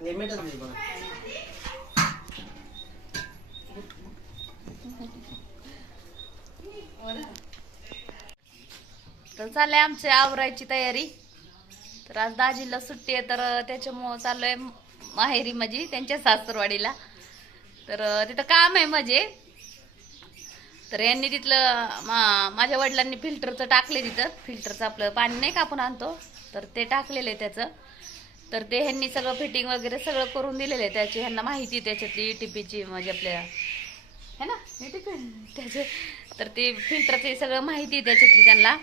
लिमिटच नाही बघा. तर चाललंय आमची आवरायची तयारी. तर आज दाजीला सुट्टी आहे तर त्याच्यामुळं चाललोय माहेरी माझी त्यांच्या सासरवाडीला. तर तिथं काम आहे माझे. तर यांनी तिथलं मा माझ्या वडिलांनी फिल्टरचं टाकले तिथं. फिल्टरचं आपलं पाणी नाही का आपण आणतो? तर ते टाकलेलं आहे त्याचं. तर ते ह्यांनी सगळं फिटिंग वगैरे सगळं करून दिलेलं आहे. त्याची ह्यांना माहिती आहे त्याच्यातली टीपीची म्हणजे आपल्या है ना? टीपी त्याचे तर ते फिल्टरचे सगळं माहिती आहे त्याच्यातली त्यांना.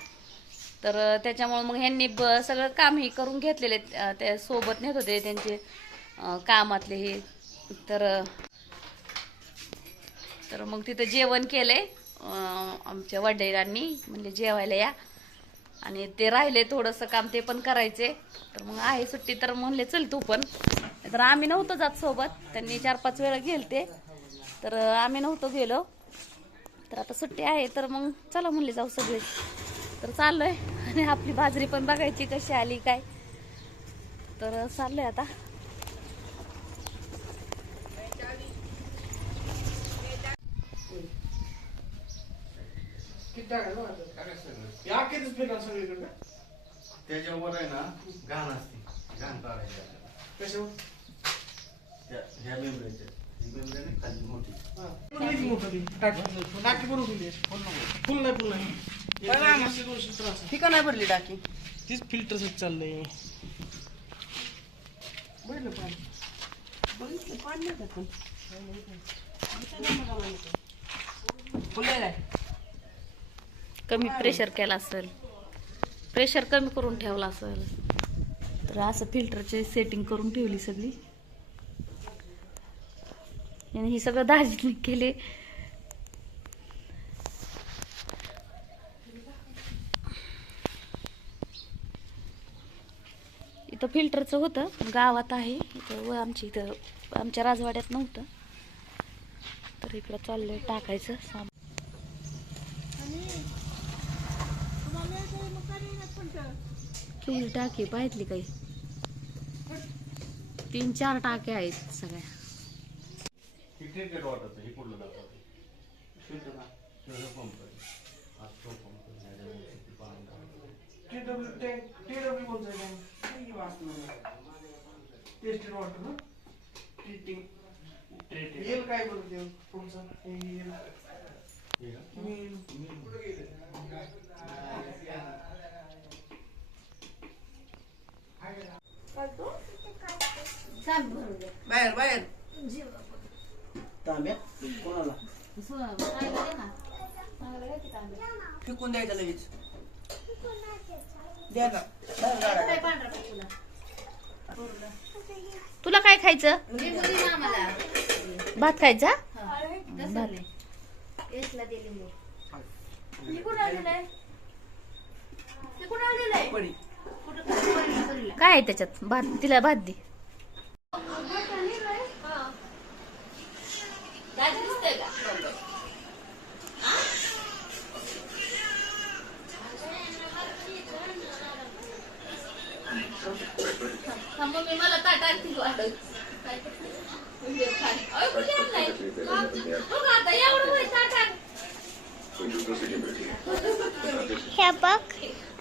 तर त्याच्यामुळं मग ह्यांनी ब सगळं काम हे करून घेतलेले त्या सोबत नेत होते त्यांचे कामातले हे. तर तर मग तिथं जेवण केलंय अं, आमच्या वडिलांनी. म्हणजे जेवायला या. आणि ते राहिले थोडंसं काम ते पण करायचे. तर मग आहे सुट्टी तर म्हणले चल तू पण. तर आम्ही नव्हतो जात सोबत. त्यांनी चार पाच वेळा गेलते. तर आम्ही नव्हतो गेलो. तर आता सुट्टी आहे तर मग चला म्हणले जाऊ सगळे. तर चाललोय. आणि आपली बाजरी पण बघायची कशी आली काय. तर चाललोय आता? या किती स्पीकर सगळीकडे त्याच्यावर आहे ना घाण असते. घाण काढायची आपल्याला. कशावर? त्या ह्या मेंबऱ्याच्या ही मेंब्रेन आहे खाली मोठी. किती मोठं ती टाकी. टाकी भरून दिली फुल नाही फुल नाही. एकशे दोनशे त्रास आहे. ठिकाण नाही भरली टाकी? तीच फिल्टरसाठी चाललंय. बघितलं पाणी बघितलं पाणी नाही टाकून फुलं आहे कमी प्रेशर केला असेल. प्रेशर कमी करून ठेवला असेल. तर असं फिल्टरची सेटिंग करून ठेवली सगळी. आणि हे सगळं दाजीने केले. इथं फिल्टरचं होतं गावात आहे. इथं व आमच्या इथं आमच्या राजवाड्यात नव्हतं. तर इकडं चाललंय टाकायचं सामान. केवढी टाकी पाहितली काही तीन चार टाक्या आहेत सगळ्या ही ट्रीटेड वॉटरचं हे कुठलं बाहेर बाहेर. तांब्या? कोणाला? फेकून द्यायचं लगेच. द्या ना. बाहेर काढा. तुला काय खायचं? भात खायचा. पडी. काय आहे त्याच्यात? भात तिला भात दे. मम्मी मला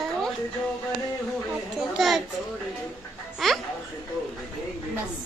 तर आता तोच. हा? बस